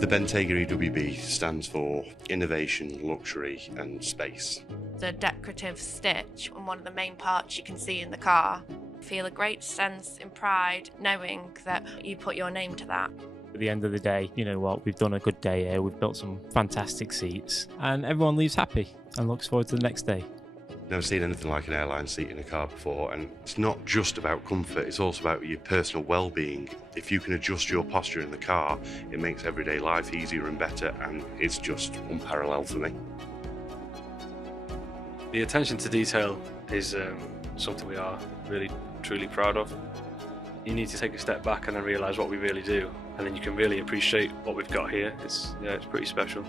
The Bentayga EWB stands for Innovation, Luxury and Space. The decorative stitch on one of the main parts you can see in the car. Feel a great sense and pride knowing that you put your name to that. At the end of the day, you know what, we've done a good day here, we've built some fantastic seats, and everyone leaves happy and looks forward to the next day. Never seen anything like an airline seat in a car before, and it's not just about comfort, it's also about your personal well-being. If you can adjust your posture in the car, it makes everyday life easier and better, and it's just unparalleled for me. The attention to detail is something we are really, truly proud of. You need to take a step back and then realise what we really do, and then you can really appreciate what we've got here. It's pretty special.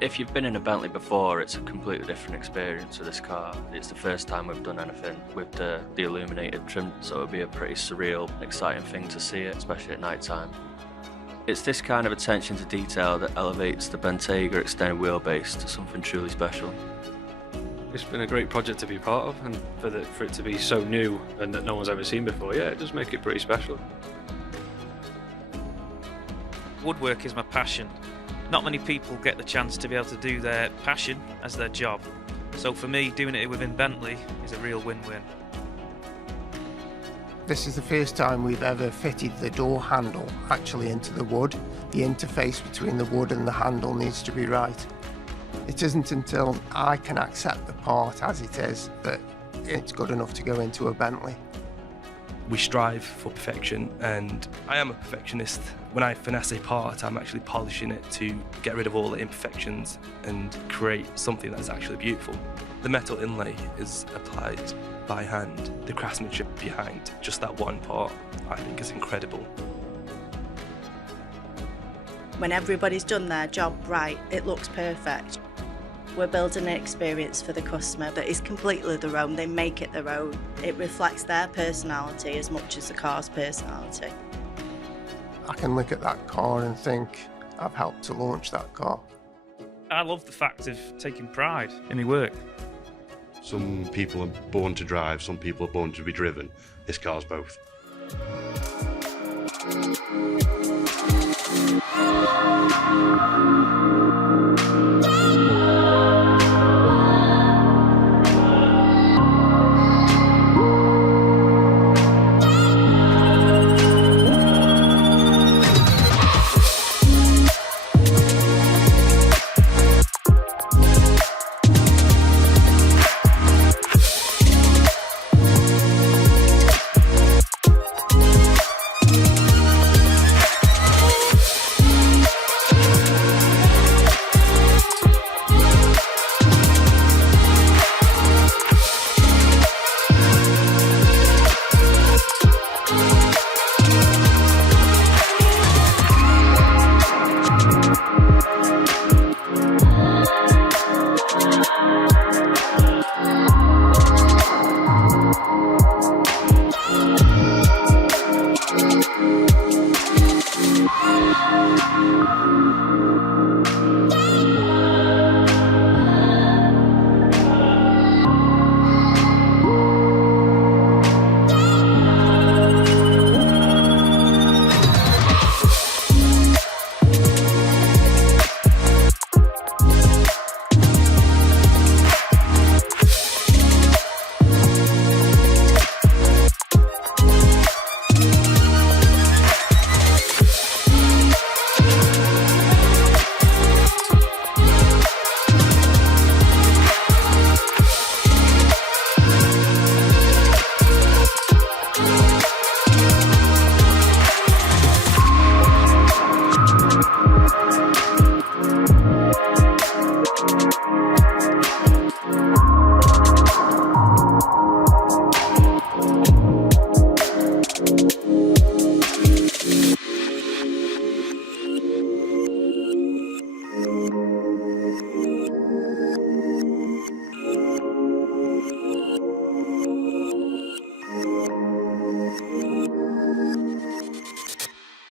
If you've been in a Bentley before, it's a completely different experience with this car. It's the first time we've done anything with the illuminated trim, so it'll be a pretty surreal, exciting thing to see it, especially at night time. It's this kind of attention to detail that elevates the Bentayga Extended Wheelbase to something truly special. It's been a great project to be part of, and for it to be so new and that no one's ever seen before, yeah, it does make it pretty special. Woodwork is my passion. Not many people get the chance to be able to do their passion as their job. So for me, doing it within Bentley is a real win-win. This is the first time we've ever fitted the door handle actually into the wood. The interface between the wood and the handle needs to be right. It isn't until I can accept the part as it is that it's good enough to go into a Bentley. We strive for perfection, and I am a perfectionist. When I finesse a part, I'm actually polishing it to get rid of all the imperfections and create something that's actually beautiful. The metal inlay is applied by hand. The craftsmanship behind just that one part, I think, is incredible. When everybody's done their job right, it looks perfect. We're building an experience for the customer that is completely their own. They make it their own. It reflects their personality as much as the car's personality. I can look at that car and think, I've helped to launch that car. I love the fact of taking pride in my work. Some people are born to drive, some people are born to be driven. This car's both. Thank you.